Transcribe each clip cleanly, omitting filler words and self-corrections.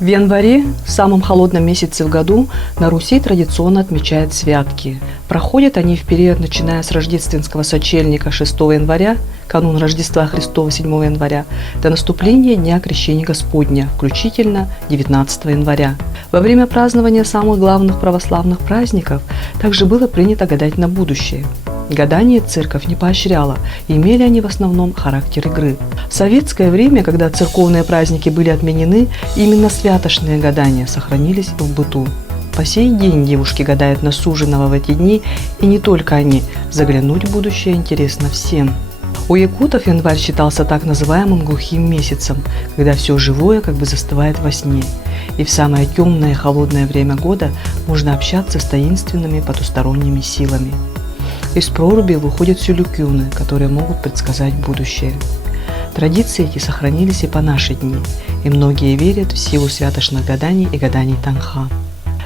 В январе, в самом холодном месяце в году, на Руси традиционно отмечают святки. Проходят они в период, начиная с рождественского сочельника 6 января, канун Рождества Христова 7 января, до наступления Дня Крещения Господня, включительно 19 января. Во время празднования самых главных православных праздников также было принято гадать на будущее. Гадание церковь не поощряла, имели они в основном характер игры. В советское время, когда церковные праздники были отменены, именно святочные гадания сохранились в быту. По сей день девушки гадают на суженого в эти дни, и не только они. Заглянуть в будущее интересно всем. У якутов январь считался так называемым глухим месяцем, когда все живое как бы застывает во сне. И в самое темное и холодное время года можно общаться с таинственными потусторонними силами. Из проруби выходят сюлюкюны, которые могут предсказать будущее. Традиции эти сохранились и по наши дни, и многие верят в силу святочных гаданий и гаданий Танха.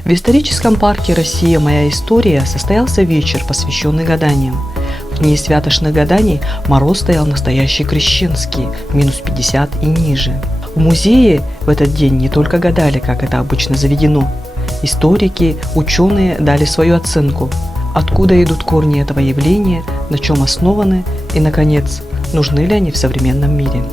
В историческом парке «Россия. Моя история» состоялся вечер, посвященный гаданиям. В дни святочных гаданий мороз стоял настоящий крещенский, минус 50 и ниже. В музее в этот день не только гадали, как это обычно заведено. Историки, ученые дали свою оценку. Откуда идут корни этого явления, на чем основаны и, наконец, нужны ли они в современном мире.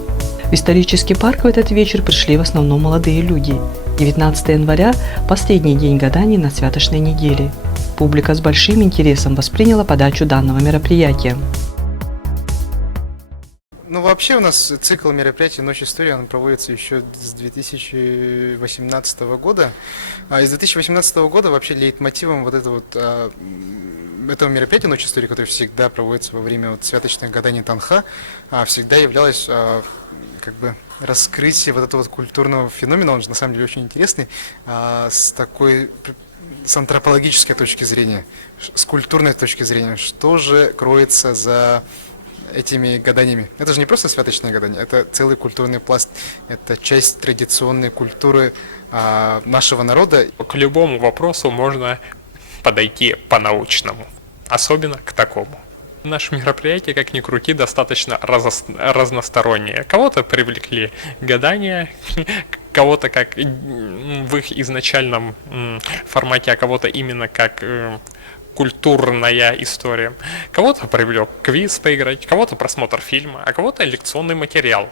В исторический парк в этот вечер пришли в основном молодые люди. 19 января – последний день гаданий на святочной неделе. Публика с большим интересом восприняла подачу данного мероприятия. Ну, вообще у нас цикл мероприятий «Ночь истории» он проводится еще с 2018 года. А из 2018 года вообще лейтмотивом этого мероприятия «Ночь истории», которое всегда проводится во время святочных гаданий Танха, всегда являлось как бы раскрытие этого культурного феномена. Он же на самом деле очень интересный, с антропологической точки зрения, с культурной точки зрения, что же кроется за этими гаданиями. Это же не просто святочное гадание, это целый культурный пласт, это часть традиционной культуры нашего народа. К любому вопросу можно подойти по-научному, особенно к такому. Наше мероприятие, как ни крути, достаточно разностороннее. Кого-то привлекли гадания, кого-то как в их изначальном формате, а кого-то именно как культурная история. Кого-то привлек квиз поиграть, кого-то просмотр фильма, а кого-то лекционный материал.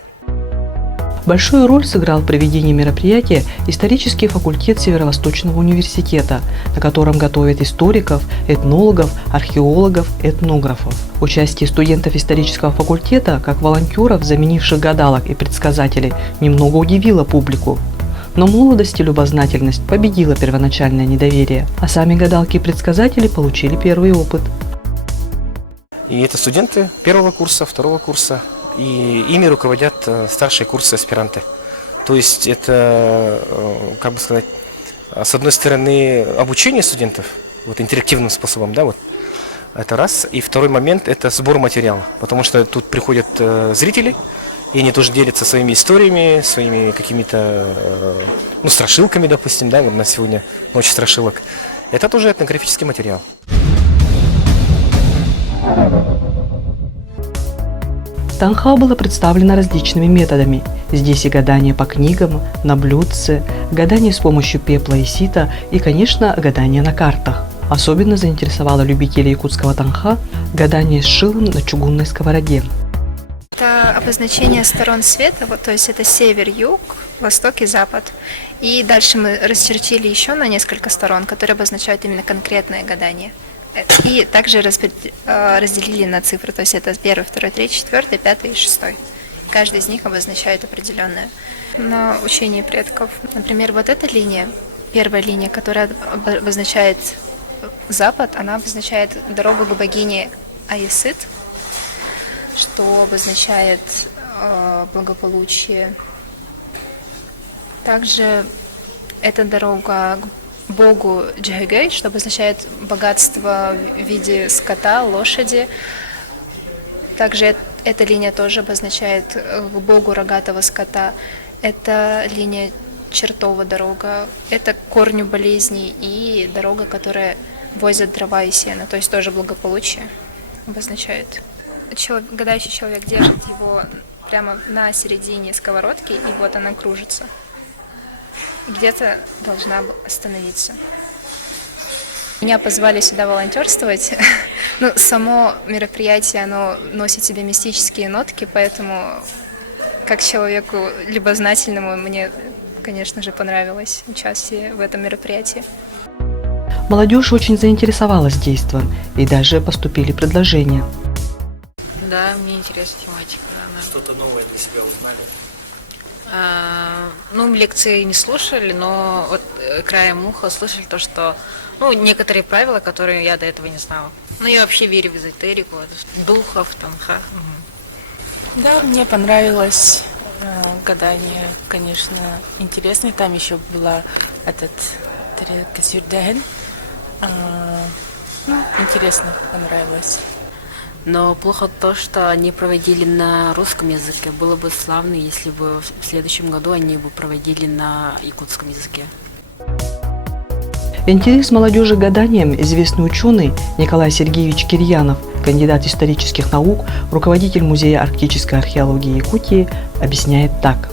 Большую роль сыграл в проведении мероприятия исторический факультет Северо-Восточного университета, на котором готовят историков, этнологов, археологов, этнографов. Участие студентов исторического факультета, как волонтеров, заменивших гадалок и предсказателей, немного удивило публику. Но молодость и любознательность победила первоначальное недоверие, а сами гадалки и предсказатели получили первый опыт. И это студенты первого курса, второго курса, и ими руководят старшие курсы аспиранты. То есть это, как бы сказать, с одной стороны обучение студентов, интерактивным способом, это раз. И второй момент – это сбор материала, потому что тут приходят зрители, и они тоже делятся своими историями, своими какими-то страшилками, допустим, на сегодня ночь страшилок. Это тоже этнографический материал. Танха было представлено различными методами. Здесь и гадание по книгам, на блюдце, гадание с помощью пепла и сита и, конечно, гадание на картах. Особенно заинтересовало любителей якутского танха гадание с шилом на чугунной сковороде. Это обозначение сторон света, то есть это север, юг, восток и запад. И дальше мы расчертили еще на несколько сторон, которые обозначают именно конкретное гадание. И также разделили на цифры, то есть это 1, 2, 3, 4, 5 и 6. Каждый из них обозначает определенное. На учении предков, например, вот эта линия, первая линия, которая обозначает запад, она обозначает дорогу к богине Аисит, что обозначает благополучие. Также это дорога к богу Джигэй, что обозначает богатство в виде скота, лошади. Также эта линия тоже обозначает к богу рогатого скота. Это линия чертова дорога. Это к корню болезней и дорога, которая возит дрова и сено, то есть тоже благополучие обозначает. Гадающий человек держит его прямо на середине сковородки, и вот она кружится. и где-то должна остановиться. Меня позвали сюда волонтерствовать. Ну, само мероприятие, оно носит в себе мистические нотки, поэтому как человеку любознательному мне, конечно же, понравилось участие в этом мероприятии. Молодежь очень заинтересовалась действием и даже поступили предложения. Да, мне интересна тематика. Что-то новое для себя узнали? Ну, лекции не слушали, но вот краем уха слышали то, что некоторые правила, которые я до этого не знала. Ну, я вообще верю в эзотерику, духов, танха. Да, мне понравилось гадание, конечно, интересно. Там еще была Касюрдеген. Интересно, понравилось. Но плохо то, что они проводили на русском языке. Было бы славно, если бы в следующем году они бы проводили на якутском языке. Интерес молодежи к гаданиям известный ученый Николай Сергеевич Кирьянов, кандидат исторических наук, руководитель Музея арктической археологии Якутии, объясняет так.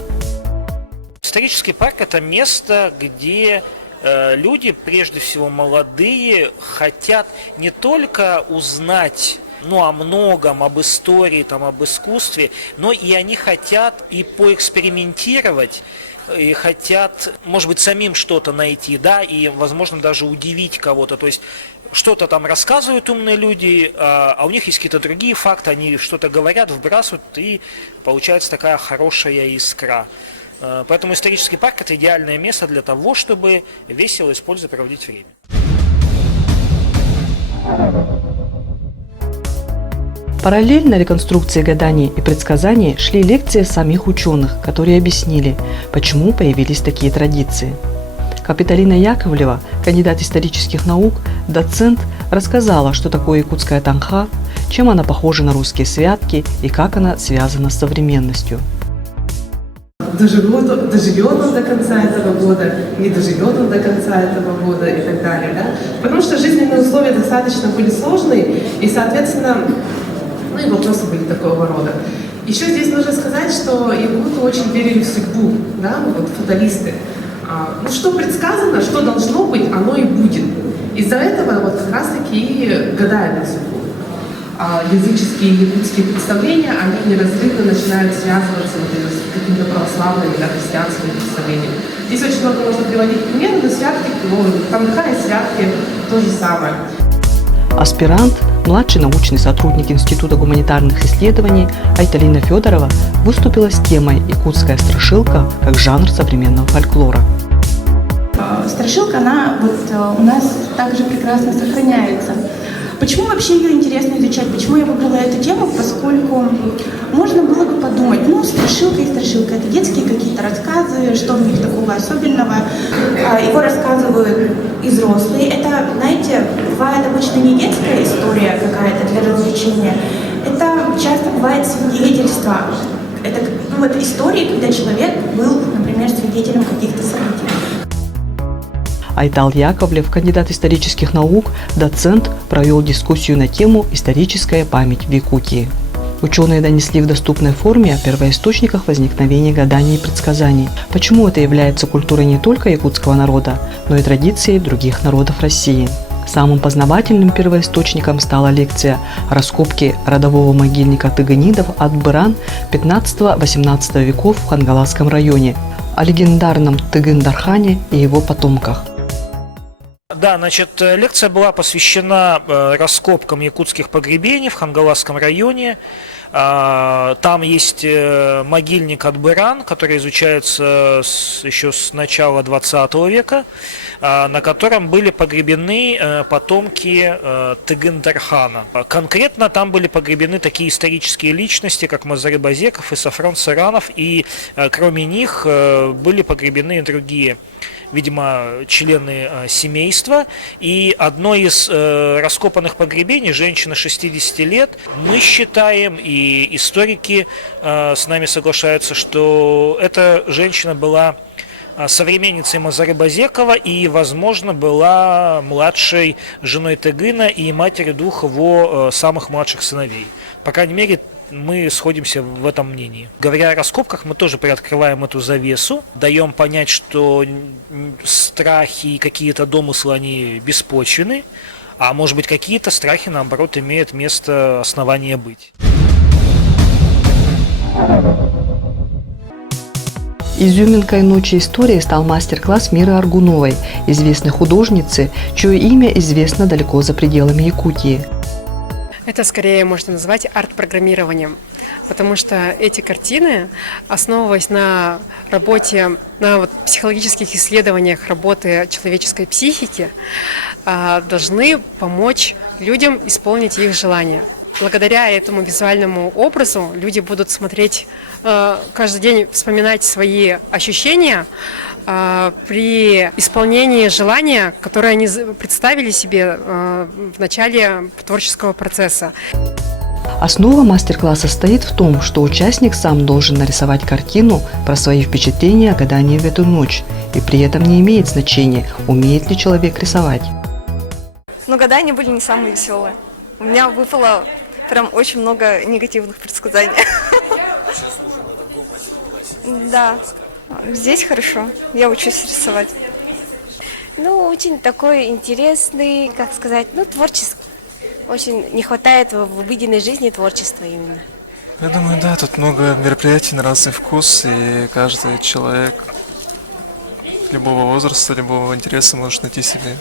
Исторический парк – это место, где люди, прежде всего молодые, хотят не только узнать о многом, об истории, об искусстве, но и они хотят и поэкспериментировать, и хотят, может быть, самим что-то найти, да, и, возможно, даже удивить кого-то. То есть что-то там рассказывают умные люди, а у них есть какие-то другие факты, они что-то говорят, вбрасывают, и получается такая хорошая искра. Поэтому исторический парк – это идеальное место для того, чтобы весело и с пользой проводить время. Параллельно реконструкции гаданий и предсказаний шли лекции самих ученых, которые объяснили, почему появились такие традиции. Капиталина Яковлева, кандидат исторических наук, доцент, рассказала, что такое якутская танха, чем она похожа на русские святки и как она связана с современностью. Доживет он до конца этого года, не доживет он до конца этого года и так далее. Да? Потому что жизненные условия достаточно были сложные, и, соответственно, и вопросы были такого рода. Еще здесь нужно сказать, что якуты очень верили в судьбу, да, фаталисты. Что предсказано, что должно быть, оно и будет. Из-за этого как раз-таки и гадают на судьбу. Языческие якутские представления, они неразрывно начинают связываться с какими-то православными, христианскими представлениями. Здесь очень много можно приводить примеры, но святки, танха и святки то же самое. Аспирант, младший научный сотрудник Института гуманитарных исследований Айталина Федорова выступила с темой «Якутская страшилка как жанр современного фольклора». Страшилка, она у нас также прекрасно сохраняется. Почему вообще ее интересно изучать? Почему я выбрала эту тему? Поскольку можно было бы подумать, страшилка и страшилка – это детские какие-то рассказы, что в них такого особенного. Его рассказывают и взрослые. Это, знаете, бывает обычно не детская история какая-то для развлечения. Это часто бывает свидетельство. Это истории, когда человек был, например, свидетелем каких-то событий. Айтал Яковлев, кандидат исторических наук, доцент, провел дискуссию на тему «Историческая память в Якутии». Ученые донесли в доступной форме о первоисточниках возникновения гаданий и предсказаний, почему это является культурой не только якутского народа, но и традицией других народов России. Самым познавательным первоисточником стала лекция «Раскопки родового могильника тыганидов от Быран 15-18 веков в Хангаласском районе», о легендарном Тыгын-Дархане и его потомках. Да, лекция была посвящена раскопкам якутских погребений в Хангаласском районе. Там есть могильник Атбыран, который изучается еще с начала 20 века, на котором были погребены потомки Тыгын-Дархана. Конкретно там были погребены такие исторические личности, как Мазары Базеков и Сафрон Саранов, и кроме них были погребены и другие, видимо, члены семейства. И одно из раскопанных погребений, женщина 60 лет, мы считаем, и историки с нами соглашаются, что эта женщина была современницей Мазары Базекова и, возможно, была младшей женой Тыгына и матерью двух его самых младших сыновей. По крайней мере, мы сходимся в этом мнении. Говоря о раскопках, мы тоже приоткрываем эту завесу, даем понять, что страхи и какие-то домыслы, они беспочвены, а может быть какие-то страхи, наоборот, имеют место основания быть. Изюминкой «Ночи истории» стал мастер-класс Миры Аргуновой, известной художницы, чье имя известно далеко за пределами Якутии. Это скорее можно назвать арт-программированием, потому что эти картины, основываясь на работе, на психологических исследованиях работы человеческой психики, должны помочь людям исполнить их желания. Благодаря этому визуальному образу люди будут смотреть, каждый день вспоминать свои ощущения при исполнении желания, которое они представили себе в начале творческого процесса. Основа мастер-класса состоит в том, что участник сам должен нарисовать картину про свои впечатления о гадании в эту ночь, и при этом не имеет значения, умеет ли человек рисовать. Но гадания были не самые веселые. У меня выпало прям очень много негативных предсказаний. Да, здесь хорошо. Я учусь рисовать. Ну, очень такой интересный, как сказать, творческий. Очень не хватает в обыденной жизни творчества именно. Я думаю, да, тут много мероприятий на разный вкус, и каждый человек любого возраста, любого интереса может найти себе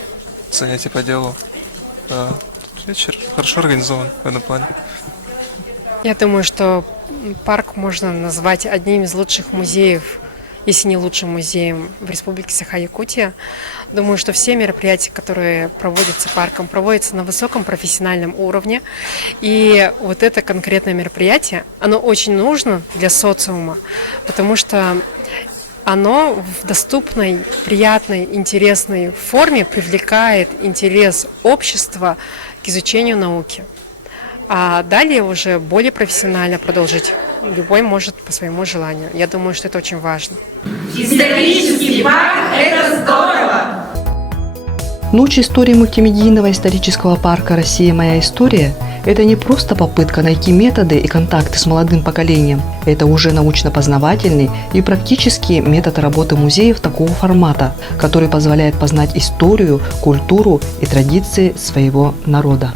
занятие по делу. Да. Вечер хорошо организован в этом плане. Я думаю, что парк можно назвать одним из лучших музеев, если не лучшим музеем в Республике Саха-Якутия. Думаю, что все мероприятия, которые проводятся парком, проводятся на высоком профессиональном уровне. И вот это конкретное мероприятие, оно очень нужно для социума, потому что оно в доступной, приятной, интересной форме привлекает интерес общества к изучению науки. А далее уже более профессионально продолжить любой может по своему желанию. Я думаю, что это очень важно. Исторический парк – это здорово! Ночь истории мультимедийного исторического парка «Россия. Моя история» – это не просто попытка найти методы и контакты с молодым поколением. Это уже научно-познавательный и практический метод работы музеев такого формата, который позволяет познать историю, культуру и традиции своего народа.